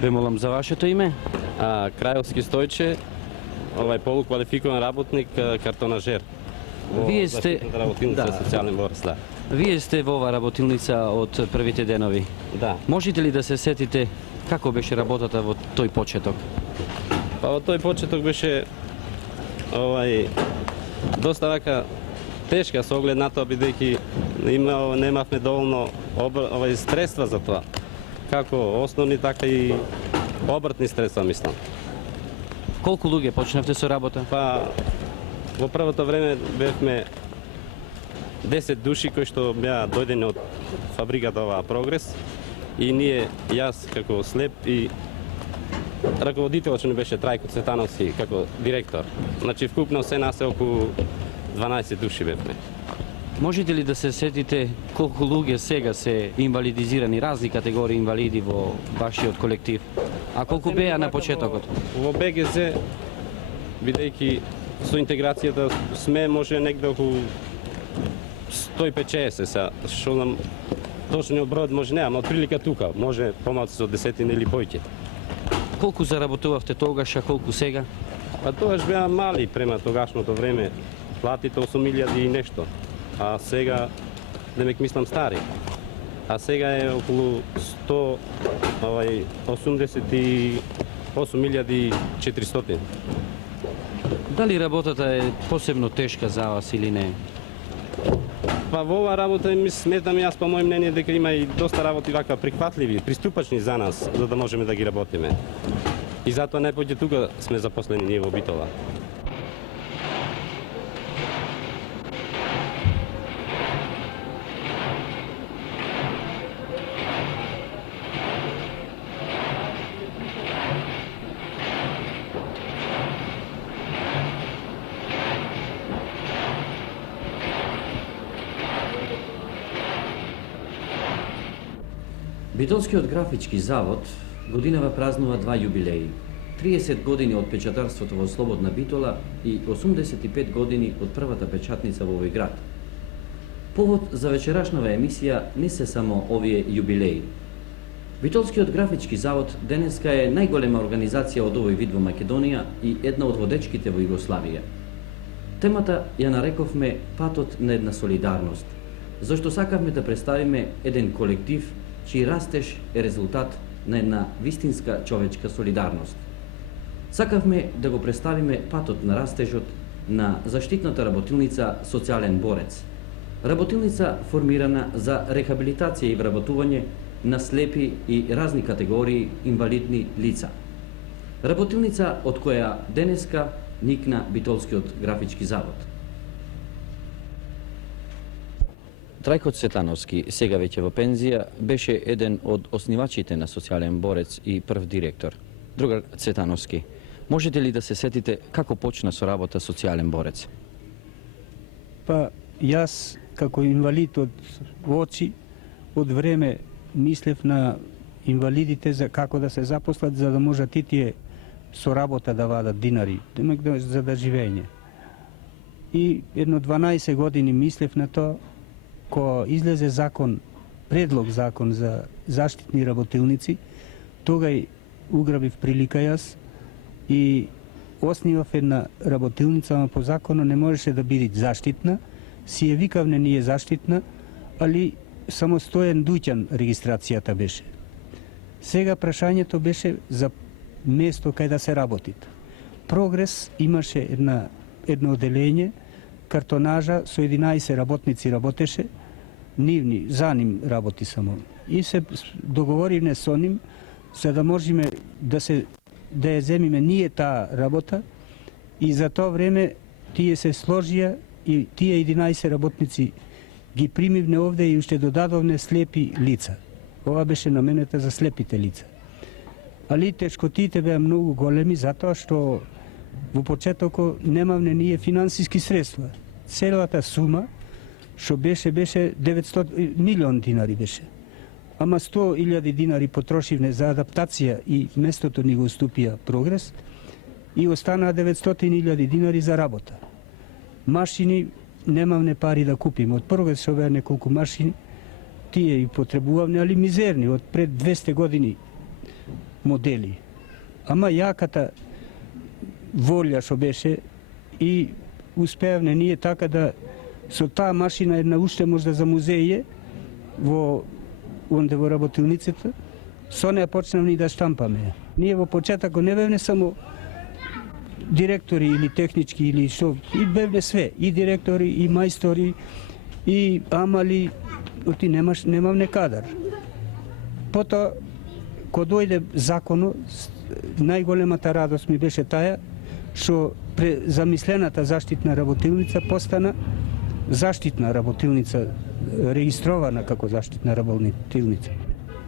Ве молам за вашето име? Крајовски Стојче, полуквалификуван работник, картонажер. Вие сте... Заштитната работилница, Да. социјален борец, да. Вие сте во ова работилница од првите денови. Да. Можете ли да се сетите како беше работата во тој почеток? Па во тој почеток беше доста вака тешка со оглед на тоа, бидејќи немавме доволно средства за тоа. Како основни, така и обртни средства, мислам. Колку луѓе почнавте со работа? Па во првото време бевме 10 души кои што беа дојдени од фабриката оваа Прогрес и ние, јас како слеп и раководител што не беше Трајко Цветановски како директор. Значи вкупно се нас околу 12 души бевме. Можете ли да се сетите колку луѓе сега се инвалидизирани, разни категории инвалиди во вашиот колектив? А колку беа на почетокот? Во БГЗ, бидејќи со интеграцијата сме може негде околу 150 се, што нам точниот бројот може нема, но отприлика тука, може помалку со десетина или појќе. Колку заработувавте тогаш, а колку сега? Па тогаш беа мали према тогашното време, платите 8.000 и нешто, а сега, демек мислам стари. А сега е околу 88.400. Дали работата е посебно тешка за вас или не? Па во оваа работа ми сметам јас по моје мнение дека има и доста работи вака прихватливи, приступачни за нас, за да можеме да ги работиме. И затоа најпоќе тука сме запослени ние во Битола. Битолскиот графички завод годинава празнува два јубилеи. 30 години од печатарството во Слободна Битола и 85 години од првата печатница во овој град. Повод за вечерашнава емисија не се само овие јубилеи. Битолскиот графички завод денеска е најголема организација од овој вид во Македонија и една од водечките во Југославија. Темата ја нарековме патот на една солидарност, зашто сакавме да представиме еден колектив чиј растеж е резултат на една вистинска човечка солидарност. Сакавме да го представиме патот на растежот на заштитната работилница Социјален борец. Работилница формирана за рехабилитација и вработување на слепи и разни категории инвалидни лица. Работилница од која денеска никна Битолскиот графички завод. Трајко Цветановски, сега веќе во пензија, беше еден од основачите на Социјален борец и прв директор. Другар Цветановски, можете ли да се сетите како почна со работа Социјален борец? Па, јас како инвалид од очи, од време мислев на инвалидите за како да се запослат за да можат и тие со работа да вадат динари, демек за да живење. И едно 12 години мислев на тоа, кога излезе закон, предлог закон за заштитни работилници, тогај уграбив прилика јас и основав една работилница, но по закону не можеше да биде заштитна, си ја викавне ние заштитна, али самостоен дуќан регистрацијата беше. Сега прашањето беше за место кај да се работит. Прогрес имаше едно оделење, картонажа со 11 работници работеше, нивни, за ним работи само. И се договоривме со ним за да можеме да ја земиме ние таа работа и за тоа време тие се сложија и тие 11 работници ги примивне овде и уште додадовне слепи лица. Ова беше наменета за слепите лица. Али тешкотиите беа многу големи затоа што во почетокот немавне ние финансиски средства. Целата сума што беше 900 милион динари беше. Ама 100.000 динари потрошивне за адаптација и местото ни го уступија Прогрес и останаа 900.000 динари за работа. Машини немавне пари да купиме. Од Прогрес што беа неколку машини, тие и потребувавне, али мизерни, од пред 200 години модели. Ама јаката волја што беше и успеавме ние така да со таа машина една уште можда за музеј во онде во работилницата, со неја почнавме и да штампаме. Ние во почетокот не бевне само директори или технички или што, и бевне све, и директори, и мајстори, и амали, оти немавме кадар. Потоа, кога дојде законот, најголемата радост ми беше таа, што замислената заштитна работилница постана заштитна работилница, регистрована како заштитна работилница.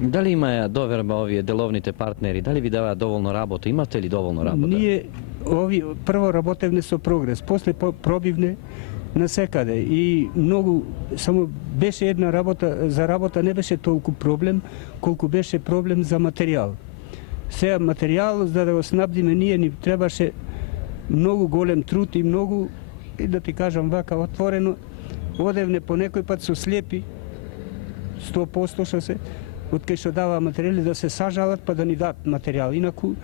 Дали има доверба овие деловните партнери? Дали ви даваат доволно работа? Имате ли доволно работа? Ние прво работевме со прогрес, после пробивне на секаде и многу, само беше една работа, за работа не беше толку проблем, колку беше проблем за материјал. Сега материјал, за да го снабдиме ние, ни требаше многу голем труд и многу, и да ти кажам вака отворено, одевне по некој пат со слепи, 100% што се, од кај што дава материјали да се сажалат па да ни дадат материјал. Инаку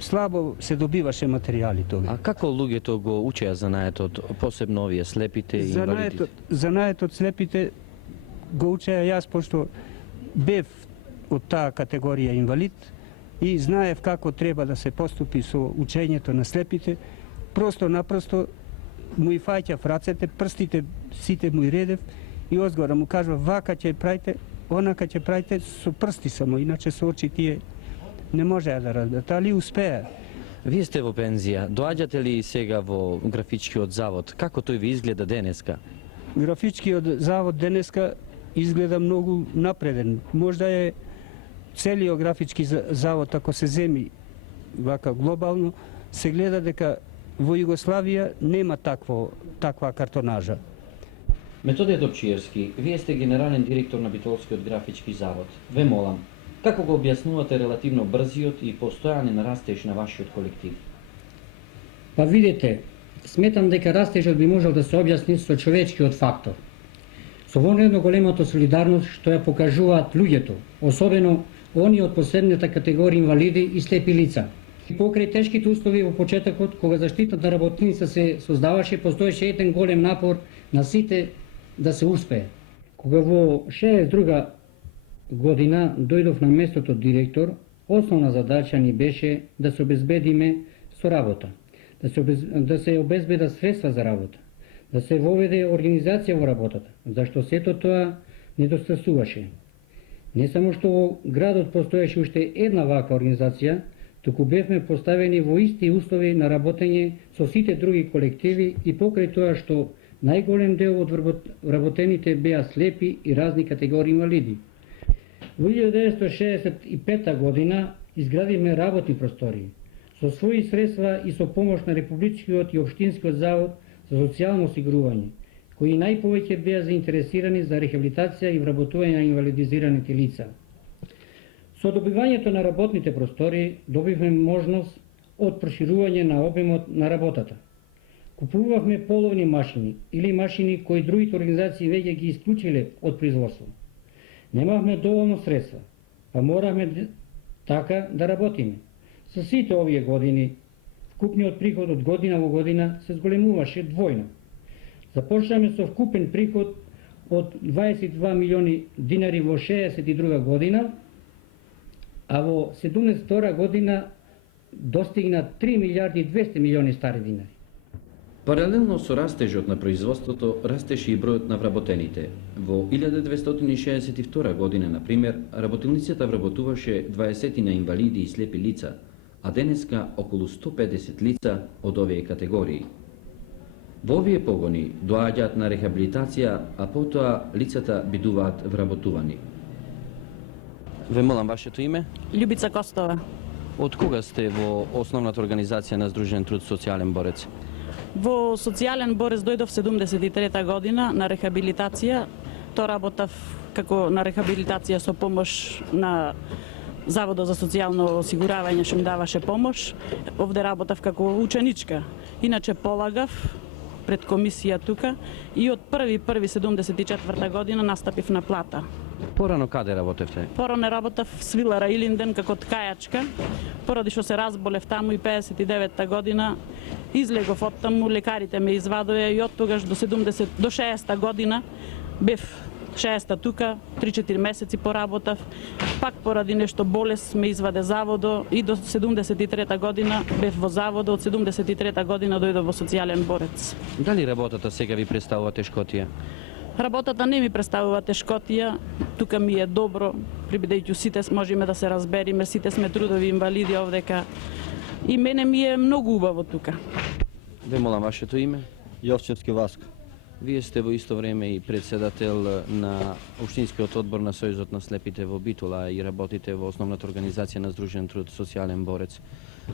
слабо се добиваше материјали тоа. А како луѓето го учеа занаетот, посебно овие слепите и инвалидите? Занаетот слепите го учеа јас, пошто бев од таа категорија инвалид и знаев како треба да се поступи со учењето на слепите. Просто-напросто му и фаќав рацете, прстите сите му и редев и одгора му кажав вака ќе правите, онака ќе правите, со прсти само, иначе со очи тие не можеа да разберат, али успеа. Вие сте во пензија, доаѓате ли сега во графичкиот завод? Како тој ви изгледа денеска? Графичкиот завод денеска изгледа многу напреден. Можда е целиот графички завод, ако се земи вака глобално, се гледа дека во Југославија нема таква картонажа. Методе Топчиевски, вие сте генерален директор на Битолскиот графички завод. Ве молам, како го објаснувате релативно брзиот и постојанен растеж на вашиот колектив? Па видите, сметам дека растежот би можел да се објасни со човечкиот фактор. Со вонредно големото солидарност што ја покажуваат луѓето, особено оние од посебната категорија инвалиди и слепи лица. И покрај тешките услови во почетокот, кога заштитната работилница се создаваше, постоеше еден голем напор на сите да се успее. Кога во 62 година дојдов на местото директор, основна задача ни беше да се обезбедиме со работа, да се обезбедат средства за работа, да се воведе организација во работата, зашто сето тоа недостасуваше. Не само што во градот постоеше уште една ваква организација, туку бевме поставени во исти услови на работење со сите други колективи и покрај тоа што најголем дел од вработените беа слепи и разни категории инвалиди. Во 1965 година изградивме работни простории со своји средства и со помош на Републичкиот и Општинскиот завод за социјално осигурување, кои најповеќе беа заинтересирани за рехабилитација и вработување на инвалидизираните лица. Со добивањето на работните простори добивме можност од проширување на обемот на работата. Купувавме половни машини или машини кои другите организации веќе ги исклучиле од производство. Немавме доволно средства, па моравме така да работиме. Со сите овие години, вкупниот приход од година во година се зголемуваше двојно. Започнаме со вкупен приход од 22 милиони динари во 62 година, а во 72 година достигна 3 милиарди 200 милиони стари динари. Паралелно со растежот на производството, растеше и бројот на вработените. Во 1962 година, например, работилницата вработуваше 20 на инвалиди и слепи лица, а денеска околу 150 лица од овие категории. Во овие погони доаѓаат на рехабилитација, а потоа лицата бидуваат вработувани. Ве молам вашето име? Љубица Костова. Од кога сте во основната организација на Сдружен труд социјален борец? Во социјален борец дојдов 73 година на рехабилитација. Тоа работав како на рехабилитација со помош на Заводот за социјално осигуравање што ми даваше помош. Овде работав како ученичка. Иначе полагав пред комисија тука и од 1.1.74 година настапив на плата. Порано каде работевте? Порано работав в Свилара Илинден како ткајачка, поради што се разболев таму и 59-та година. Излегов од таму, лекарите ме извадоја и од тогаш до 60-та година бев 60-та тука, 3-4 месеци поработав, пак поради нешто болест ме изваде заводо и до 73-та година бев во заводо, од 73-та година дојдов во социјален борец. Дали работата сега ви представува тешкотија? Работата не ми представува тешкотија, тука ми е добро, прибидејќи сите можеме да се разбериме, сите сме трудови инвалиди овдека и мене ми е многу убаво тука. Ве молам вашето име? Јовчевски Васко. Вие сте во исто време и председател на Општинскиот одбор на Сојузот на слепите во Битола и работите во основната организација на Здружен труд Социјален борец.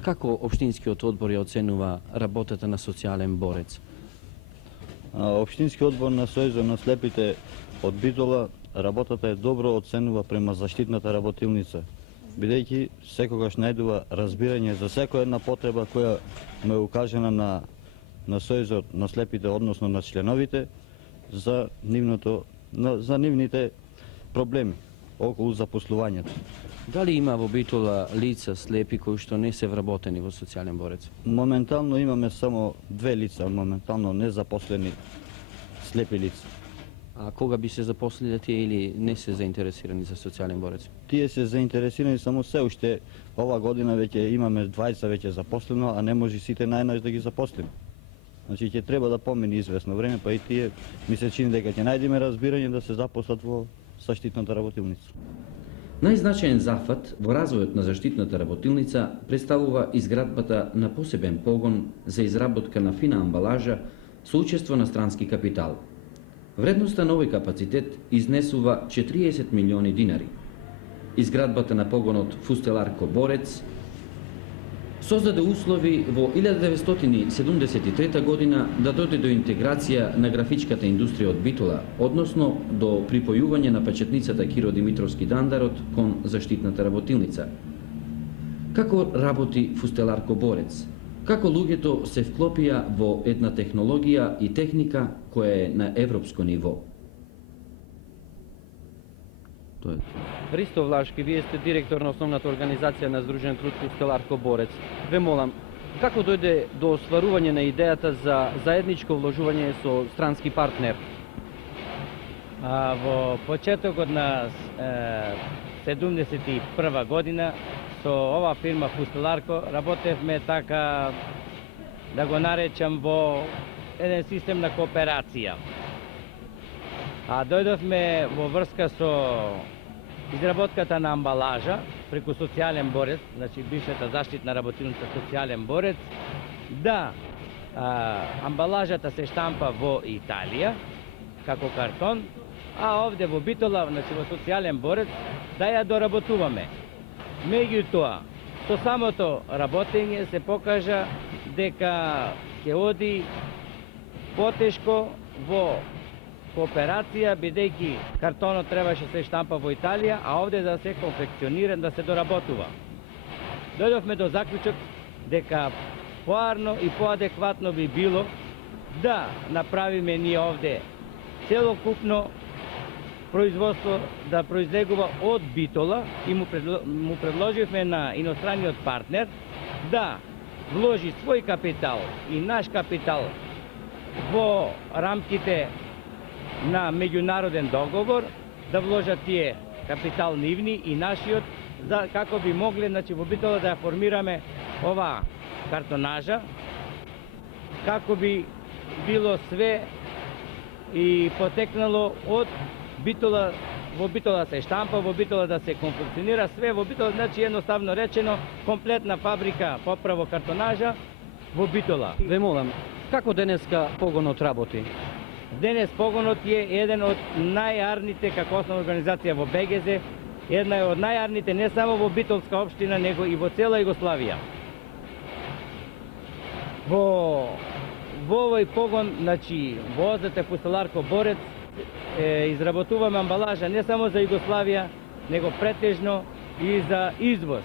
Како Општинскиот одбор ја оценува работата на социјален борец? Општински одбор на Сојузот на слепите од Битола работата е добро оценува према заштитната работилница, бидејќи секогаш најдува разбирање за секоја една потреба која му е укажена на Сојузот на слепите, односно на членовите, за нивните проблеми околу запослувањето. Дали има во Битола лица слепи кои што не се вработени во социјален борец? Моментално имаме само 2 лица, моментално незапослени слепи лица. А кога би се запослиле тие или не се заинтересирани за социјален борец? Тие се заинтересирани само се уште ова година веќе имаме 20 веќе запослено, а не може сите најнаш да ги запослиме. Значи ќе треба да помине известно време, па и тие ми се чини дека ќе најдеме разбирање да се запослат во заштитната работилница. Најзначаен зафат во развојот на заштитната работилница представува изградбата на посебен погон за изработка на фина амбалажа со учество на странски капитал. Вредноста на овој капацитет изнесува 40 милиони динари. Изградбата на погонот Фустеларко Борец создаде услови во 1973 година да дојде до интеграција на графичката индустрија од Битола, односно до припојување на печатницата Киро Димитровски Дандарот кон заштитната работилница. Како работи Фустеларко Борец? Како луѓето се вклопија во една технологија и техника која е на европско ниво? Христо Влашки, вие сте директор на основната организација на Здружен труд Фустеларко Борец. Ве молам, како дојде до остварување на идејата за заедничко вложување со странски партнер? Во почетокот на 71 година со ова фирма Фустеларко работевме така, да го наречам, во еден систем на кооперација. Дојдовме во врска со изработката на амбалажа преку социјален борец, значи бившата заштитна работилница социјален борец, да амбалажата се штампа во Италија како картон, а овде во Битола, значи во социјален борец, да ја доработуваме. Меѓутоа, со самото работење се покажа дека ќе оди потешко во кооперација, бидејќи картонот требаше се штампа во Италија, а овде да се конфекционира, да се доработува. Дојдовме до заклучок дека поарно и поадекватно би било да направиме ние овде целокупно производство да произлегува од Битола и му предложивме на иностраниот партнер да вложи свој капитал и наш капитал во рамките на меѓународен договор, да вложат тие капитал нивни и нашиот, за како би могле, значи, во Битола да ја формираме ова картонажа, како би било све и потекнало од Битола, во Битола се штампа, во Битола да се конфекционира, све во Битола, значи едноставно речено, комплетна фабрика поправо картонажа во Битола. Ве молам, како денеска погонот работи? Денес погонот е еден од најарните како основна организација во БГЗ, една е од најарните не само во Битолска општина, него и во цела Југославија. Во овој погон, значи, во ОЗТ Фустеларко Борец, изработуваме амбалажа не само за Југославија, него претежно и за извоз.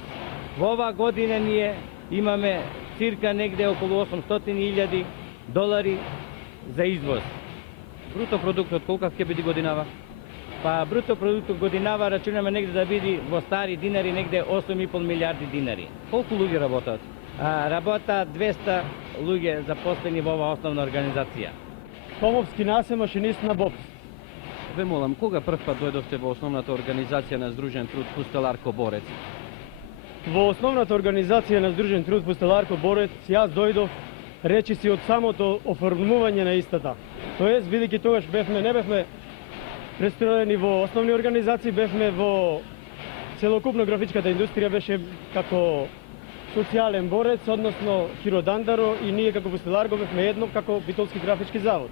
Во оваа година ние имаме цирка негде околу $800,000 за извоз. Бруто продуктот колкав ќе биде годинава? Па бруто продуктот годинава рачунаме негде да биде во стари динари негде 8,5 милиарди динари. Колку луѓе работат? Работа 200 луѓе запослени во оваа основна организација. Комовски насе машинист на БОПС. Ве молам, кога прв пат дојдовте во основната организација на Сдружен труд Пустелар Коборец? Во основната организација на Сдружен труд Пустелар Коборец јас дојдов речиси од самото оформување на истата. Тоест, бидејќи тогаш не бевме пристроени во основни организации, бевме во целокупно графичката индустрија, беше како социјален борец, односно Хиродандаро, и ние како Пустелар го бевме едно како Битолски графички завод.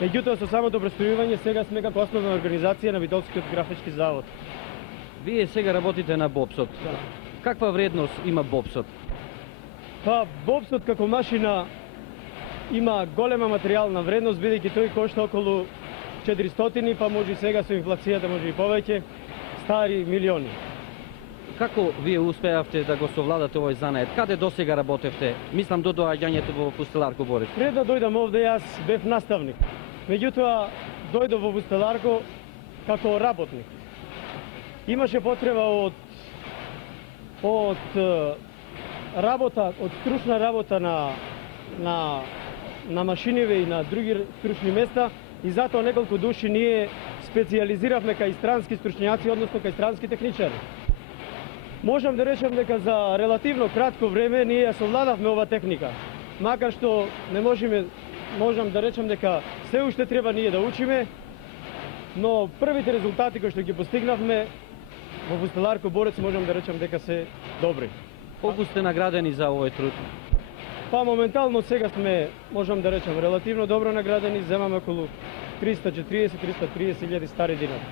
Меѓутоа, со самото пристројување сега сме како основна организација на Битолскиот графички завод. Вие сега работите на БОПСот. Каква вредност има БОПСот? Па, БОПСот како машина има голема материјална вредност, бидејќи тој кошта околу 400, па може и сега со инфлацијата може и повеќе, стари милиони. Како вие успеавте да го совладате овој занает? Каде досега работевте? Мислам до доаѓањето во Пустелар Коборец. Пред да дојдам овде јас бев наставник. Меѓутоа дојдов во Пустеларко како работник. Имаше потреба од работа, од стручна работа на машиниве и на други стручни места, и затоа неколку души ние специјализиравме кај странски стручњаци, односно кај странски техничари. Можам да речем дека за релативно кратко време ние ја совладавме ова техника. Макар што не можам да речем дека се уште треба ние да учиме, но првите резултати кои што ги постигнавме во Пустелар Коборец можам да речем дека се добри. Колку сте наградени за овој труд? Па моментално сега сме, можам да речем, релативно добро наградени, земаме околу 340-330 илјади стари динари.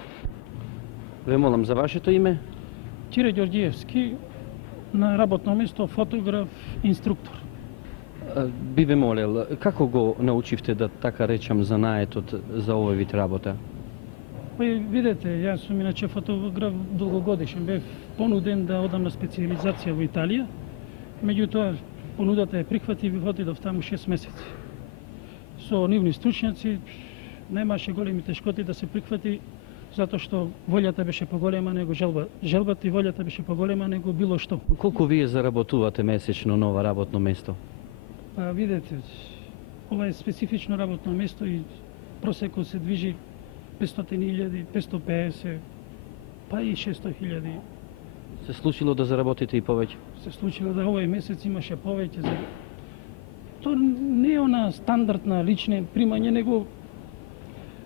Ве молам за вашето име? Чире Ѓорѓиевски, на работно место фотограф, инструктор. Би ве молел, како го научивте да така речам занаетот за овој вид работа? Па видете, јас сум иначе фотограф долгогодишен, бев понуден да одам на специализација во Италија, меѓутоа понудата ја прихватив и отидов таму 6 месеци. Со нивни стручњаци немаше големи тешкоти да се прихвати, затоа што волјата беше поголема него желбата и волјата беше поголема него било што. Колку вие заработувате месечно на ова работно место? Па видете, ова е специфично работно место и просекот се движи 500.000, 550, па и 600.000. Се случило да заработите и повеќе? Се случило да овој месец имаше повеќе. То не е она стандардна личне примање, него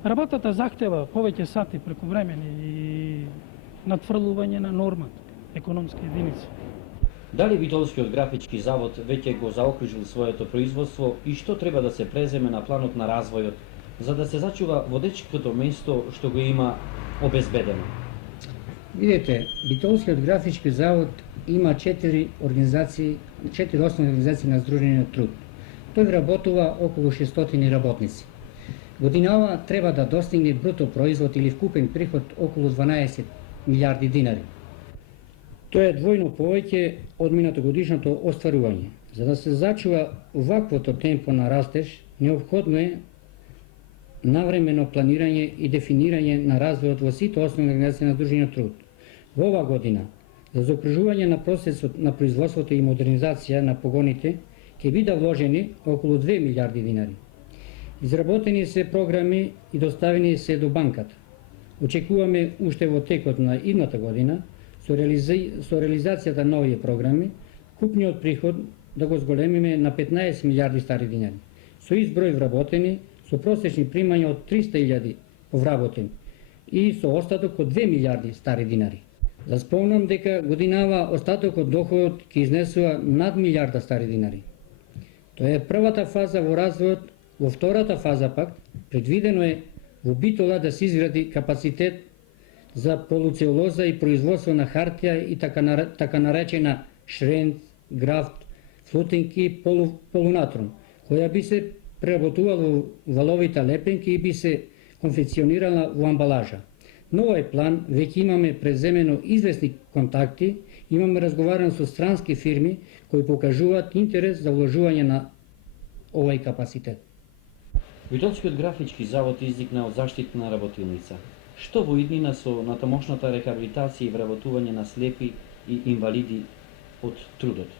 работата захтева повеќе сати прекувремени и надфрлување на нормата, економски единици. Дали Битолскиот графички завод веќе го заокружил своето производство и што треба да се преземе на планот на развојот, за да се зачува водечкото место што го има обезбедено? Видете, Битолскиот графички завод има 4 основни организации на Сдружениот труд. Тој вработува околу 600 работници. Годинава треба да достигне бруто производ или вкупен приход околу 12 милиарди динари. Тоа е двојно повеќе од минатогодишното остварување. За да се зачува ваквото темпо на растеж, неопходно е навремено планирање и дефинирање на развојот во сите основни организации на Сдружениот труд. Во оваа година, за заокружување на процесот на производството и модернизација на погоните, ќе биде вложени околу 2 милиарди динари. Изработени се програми и доставени се до банката. Очекуваме уште во текот на идната година, со реализацијата на овие програми, купниот приход да го зголемиме на 15 милиарди стари динари. Со изброј вработени, со просечни примања од 300.000 повработени и со остаток од 2 милиарди стари динари. Да спомнам дека годинава остаток од доходот ќе изнесува над милиарда стари динари. Тоа е првата фаза во развојот. Во втората фаза пак предвидено е во Битола да се изгради капацитет за полуцелоза и производство на хартија и така наречена шрент, графт, флутинг и полунатрон, која би се преработувала во валовите лепенки и би се конфекционирала во амбалажа. На овој план веќе имаме преземено известни контакти, имаме разговарано со странски фирми кои покажуваат интерес за вложување на овој капацитет. Битолскиот графички завод издигна од заштитна работилница. што во иднина со натамошната рехабилитација и вработување на слепи и инвалиди од трудот?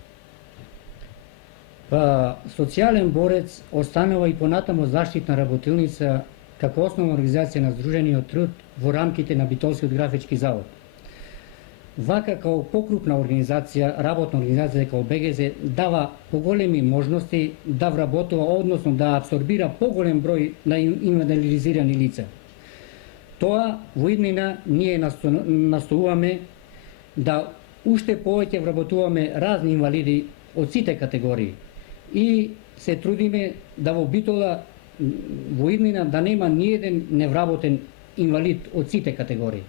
Па, социјален борец останува и понатамо заштитна работилница како основна организација на Сдружениот труд во рамките на Битолскиот графички завод. Вака као покрупна организација, работна организација како БГЗ дава поголеми можности да вработува, односно да абсорбира поголем број на инвалидизирани лица. Тоа во иднина ние настоуваме да уште повеќе вработуваме разни инвалиди од сите категории и се трудиме да во Битола во иднина да нема ниеден невработен инвалид од сите категории.